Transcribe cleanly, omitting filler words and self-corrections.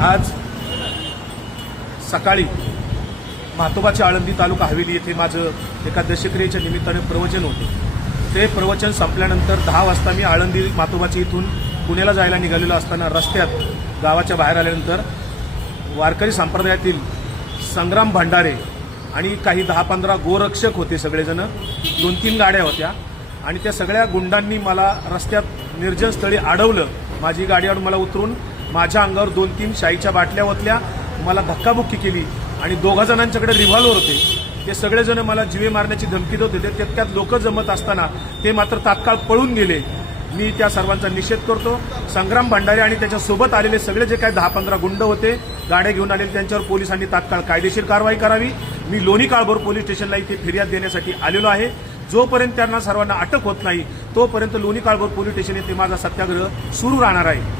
आज सकाळी म्हातोबाची आळंदी तालुका हवेली येथे माझं एका दशक्रियेच्या निमित्ताने प्रवचन होते। ते प्रवचन संपल्यानंतर 10 वाजता मी आळंदी म्हातोबाची इथून पुण्याला जायला निघालेलो असताना रस्त्यात गावाच्या बाहेर आल्यानंतर वारकरी संप्रदायातील संग्राम भंडारे आणि काही 10-15 गोरक्षक होते, सगळेजण 2-3 गाड्या होत्या आणि त्या सगळ्या गुंडांनी मला रस्त्यात निर्जन स्थळी अडवलं। माझी गाडीवर मला उतरून माझ्या अंगावर 2-3 शाईच्या बाटल्या ओतल्या, मला धक्काबुक्की केली आणि 2 जणांच्याकडे रिव्हॉल्वर होते। ते सगळेजण मला जीवे मारण्याची धमकी देत होते। त्यात लोक जमत असताना ते मात्र तात्काळ पळून गेले। मी त्या सर्वांचा निषेध करतो। संग्राम भंडारे आणि त्याच्यासोबत आलेले सगळे जे काही 10-15 गुंड होते, गाड्या घेऊन आलेले, त्यांच्यावर पोलिसांनी तात्काळ कायदेशीर कारवाई करावी। मी लोणी काळभोर पोलीस स्टेशनला इथे फिर्याद देण्यासाठी आलेलो आहे। जोपर्यंत त्यांना सर्वांना अटक होत नाही तोपर्यंत लोणी काळभोर पोलीस स्टेशन येथे माझा सत्याग्रह सुरू राहणार आहे।